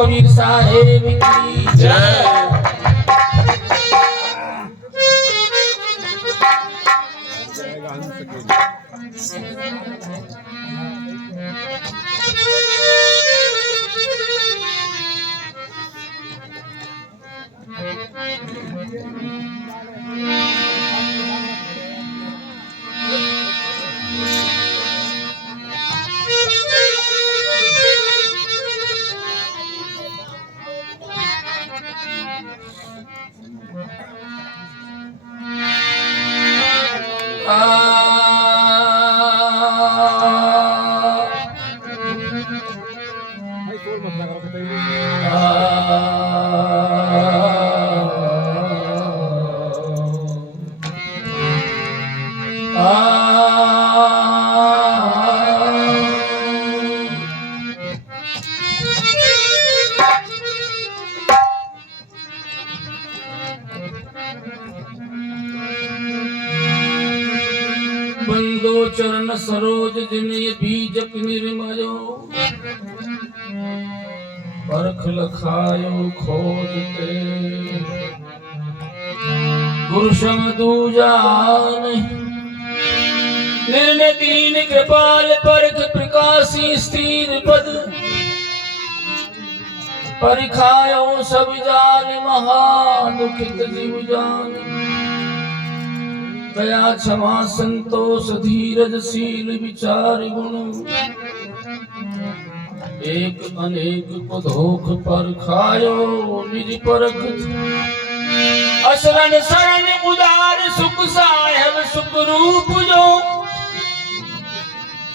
कबीर साहेब की जय। बंदो चरण सरोज जिनय बीजक निर्मयो परख लखायो खोजते गुरु सम दूजा निर्णय दीन कृपाल परख प्रकाशी स्थिर पद परिखायो सब जान महा दुखित जीव जान दया क्षमा संतोष धीरज शील विचार गुण एक अनेक को धोख पर खायो निज परख असरण शरण उदार सुख साहेब सुख रूप जो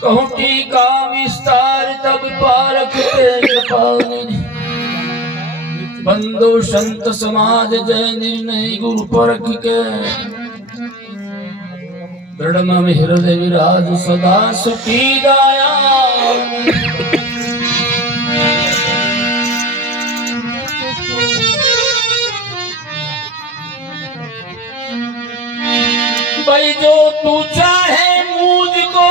कहूँ टीका विस्तार तब पारख बंदो संत समाज जय निर्णय गुरु परख के दृढ़ मम हृदय विराज सदा सुखी गाया भाई जो तू चाहे मुझको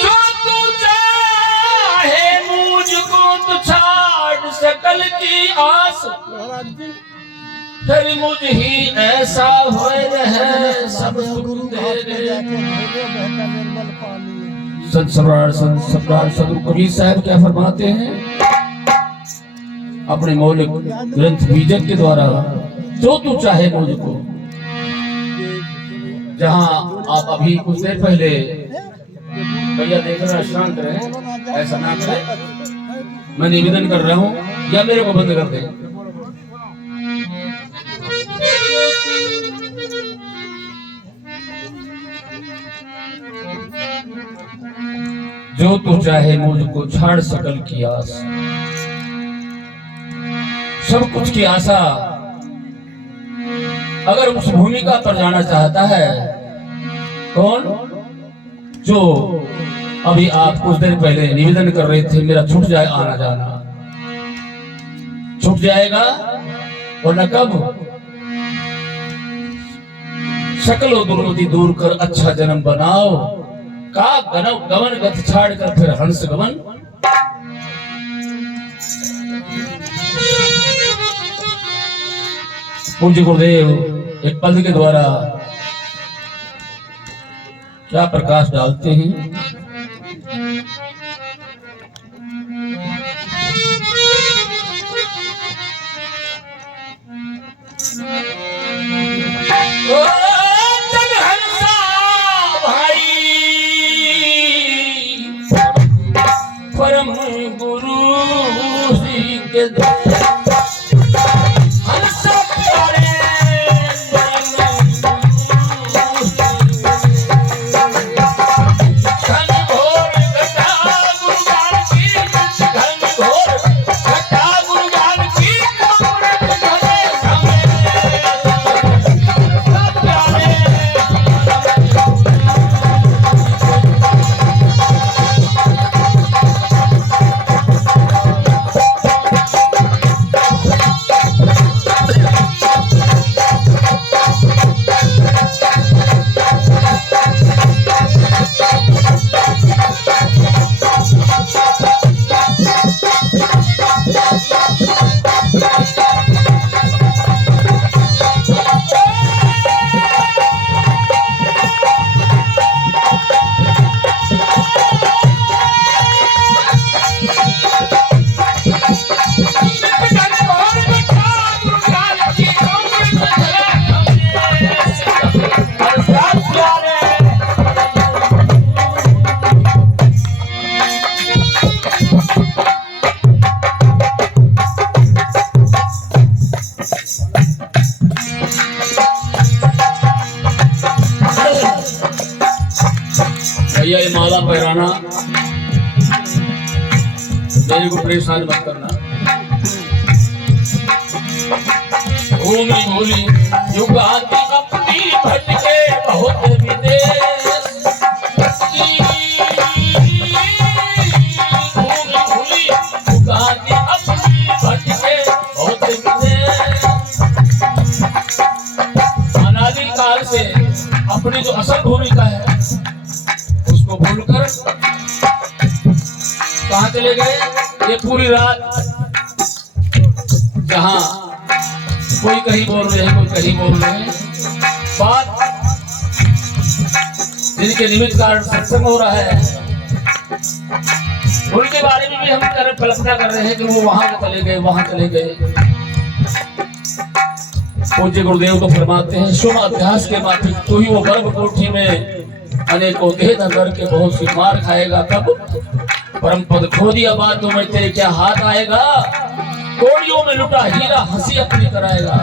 जो तू चाहे मुझको तो छाड़ सकल की आस फिर मुझ ही ऐसा हो रहे सब सुख तेरे। संत सम्राट सदगुरु कबीर साहब क्या फरमाते हैं अपने मौलिक ग्रंथ बीजक के द्वारा, जो तू चाहे मुझको। जहां आप अभी कुछ देर पहले भैया देख रहे शांत रहे, ऐसा ना करें, मैं निवेदन कर रहा हूं, या मेरे को बंद कर दे। जो तू चाहे मुझको छाड़ सकल की आस, सब कुछ की आशा अगर उस भूमिका पर जाना चाहता है, कौन? जो अभी आप कुछ देर पहले निवेदन कर रहे थे मेरा छूट जाए आना जाना, छूट जाएगा और न कब शकलो दुर्मति दूर कर अच्छा जन्म बनाओ, का गमन गत छाड़ कर फिर हंस गमन। पूज्य गुरुदेव एक पद के द्वारा क्या प्रकाश डालते हैं। परम गुरु श्री के भैया ये माला पहराना मेरे को परेशान मत करना। भूमि भूली युगाती अपनी भटके बहुत विदेश, भूमि भूली युगाती अपनी भटके बहुत विदेश। अनादिकाल से अपनी जो असल भूमिका है उसको भूलकर कहाँ चले गए? ये पूरी रात जहां कोई कहीं बोल रहे हैं, कोई कहीं बोल रहे हैं, बात जिनके निमित्त कारण सत्संग हो रहा है उनके बारे में भी हम कल्पना कर रहे हैं कि वो वहां चले गए, वहां चले गए। पूज्य गुरुदेव तो फरमाते हैं, शुभ अभ्यास के माफिक तू ही वो गर्भ कोठी में अनेकों देह नगर के बहुत सी मार खाएगा। कब परम पद खो दिया बात तो मैं तेरे क्या हाथ आएगा, कोड़ियों में लुटा हीरा हंसी अपनी कराएगा।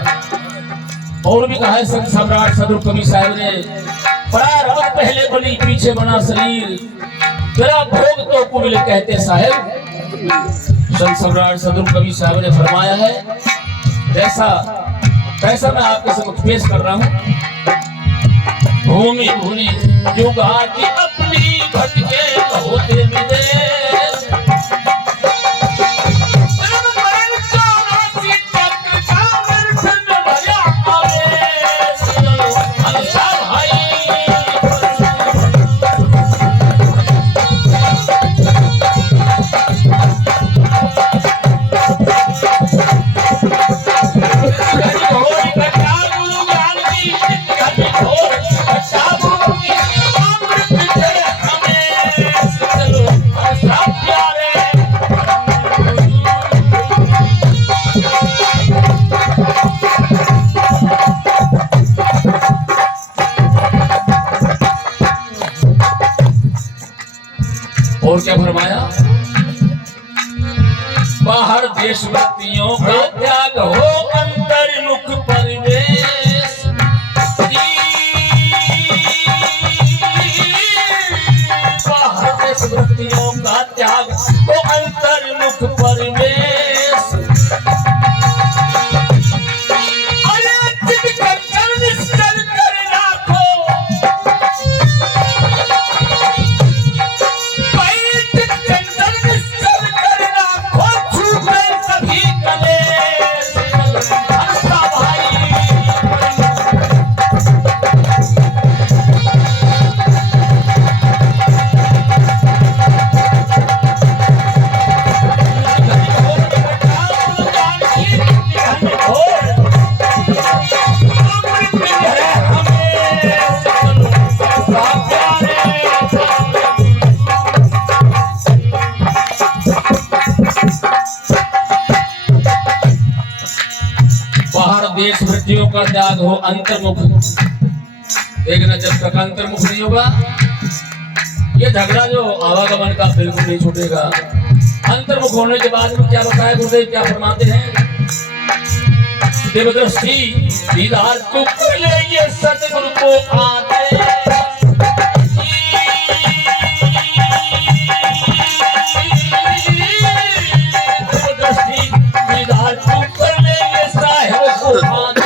और भी कहा है संत सम्राट सदर कवि साहब ने, बड़ा रब पहले बनी पीछे बना शरीर, तेरा भोग तो कुबिल कहते साहेब। संत सम्राट सदर कवि साहब ने फरमाया है, ऐसा मैं आपके समक्ष पेश कर रहा हूँ। भूमि भूली युगाती अपनी भटके बहुत विदेश, और क्या फरमाया? बाहर देशभक्तियों का त्याग हो अंतर्मुख परिवेश, बाहर देशभक्तियों का त्याग हो अंतर्मुख परिवेश। देश वृत्तियों का त्याग हो अंतर्मुख। देखना, जब तक अंतर्मुख नहीं होगा ये झगड़ा जो आवागमन का बिल्कुल नहीं छूटेगा। अंतर्मुख होने के बाद में क्या बताया गुरुदेव, क्या फरमाते हैं? देवदृष्टि दीदार को कर ले ये सतगुरु को आते, देवदृष्टि दीदार को कर ले ये साहेब को आते।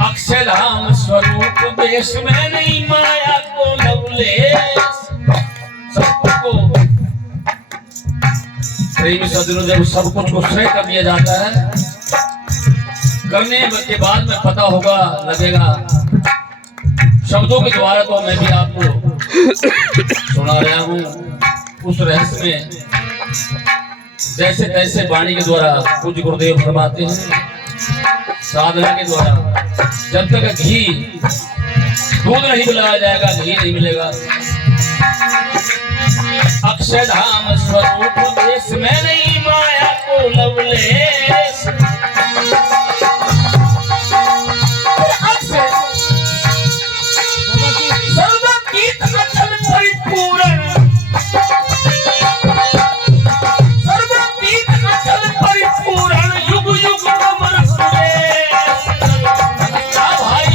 अक्षरधाम स्वरूप देश में नहीं माया को लवलेश, सबको प्रेमी सदगुरुदेव सब कुछ को श्रेय कर दिया जाता है। करने के बाद में पता होगा लगेगा शब्दों के द्वारा तो मैं भी आपको सुना रहा हूँ उस रहस्य में। जैसे तैसे वाणी के द्वारा पूज्य गुरुदेव फरमाते हैं, साधना के द्वारा जब तक घी दूध नहीं पिलाया जाएगा, घी नहीं मिलेगा। अक्षरधाम स्वरूप देश में नहीं माया को लवलेश, सर्वगीत अचल परिपूर्ण, सर्वगीत अचल परिपूर्ण, युग युग अमर सुरेश। भाई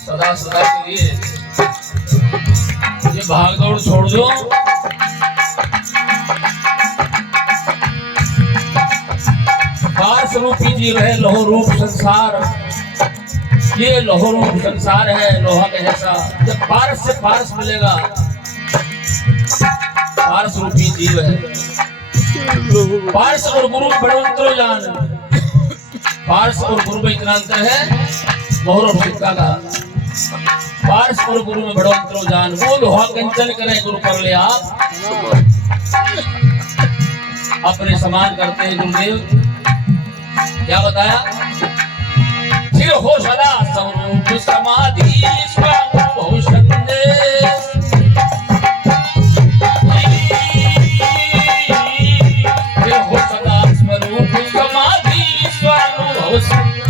सदा सदा के लिए ये भागदौड़ छोड़ दो। पार्श रूपी जीव है, लोह रूप संसार। ये लोह रूप संसार है, लोहा के जैसा। जब पार्श से पार्श मिलेगा, पार्श रूपी जीव है। पार्श और गुरु बड़वंतरो जान। पार्श और गुरु में इतना अंतर है, मोहर और सिक्का का। पार्श और गुरु में बड़ो अंतरो जान। वो लोहा कंचन करे गुरु कर ले आप, अपने समान करते हैं गुरुदेव। क्या बताया? फिर हो सदा स्वरूप समाधि बहु संदेश। फिर हो सदा स्वरूप समाधि बहु संदेश।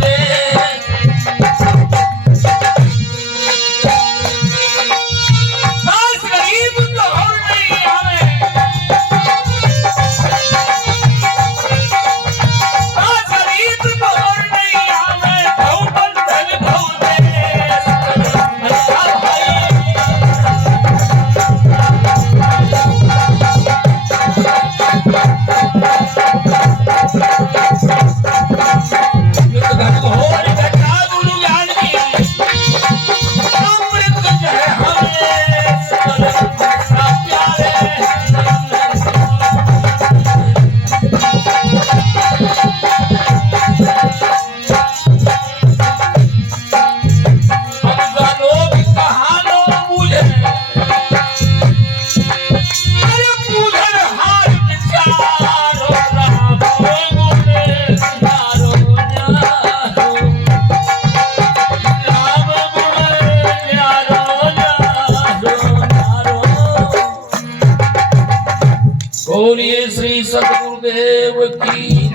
बोलिए श्री सतगुरुदेव की।